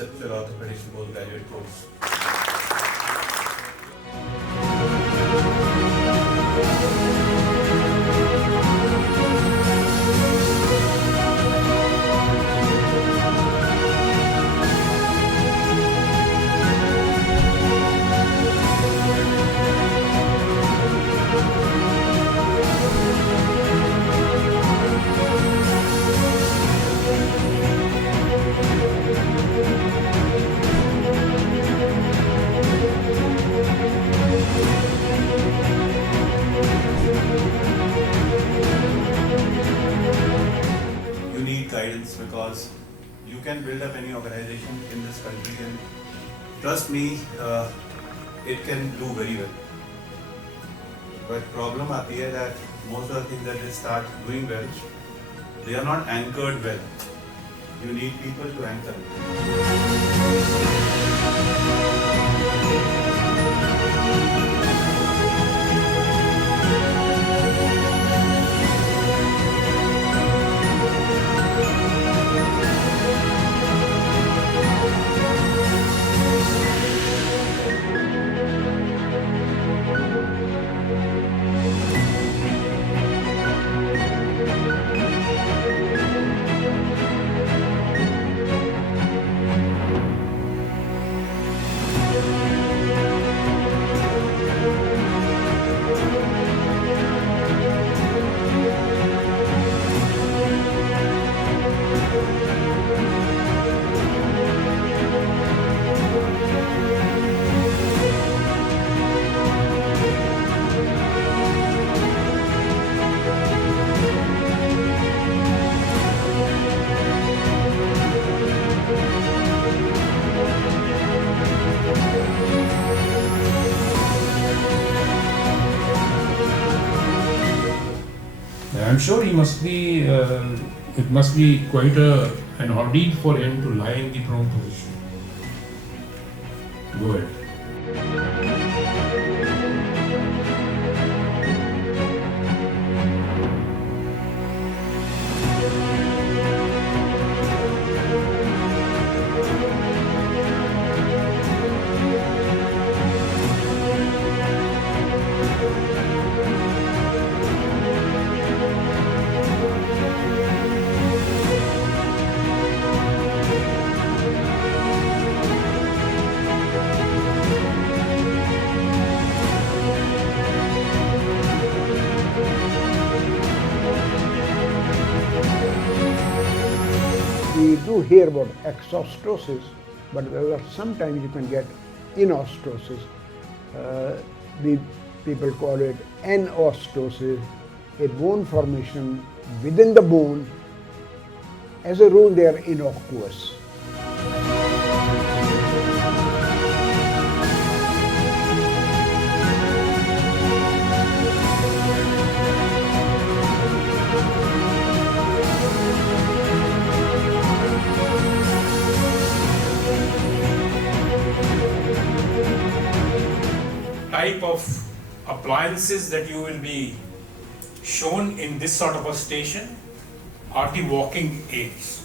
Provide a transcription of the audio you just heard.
Conceptual Orthopedics postgraduate course. You need guidance because you can build up any organization in this country, and trust me, it can do very well. But problem आती है that most of the things that they start doing well, they are not anchored well. You need people to anchor it. I'm sure he must be. It must be quite an ordeal for him to lie in the prone position. Go ahead. We do hear about exostosis, but sometimes you can get inostosis. The people call it anostosis, a bone formation within the bone. As a rule, they are innocuous. Type of appliances that you will be shown in this sort of a station are the walking aids.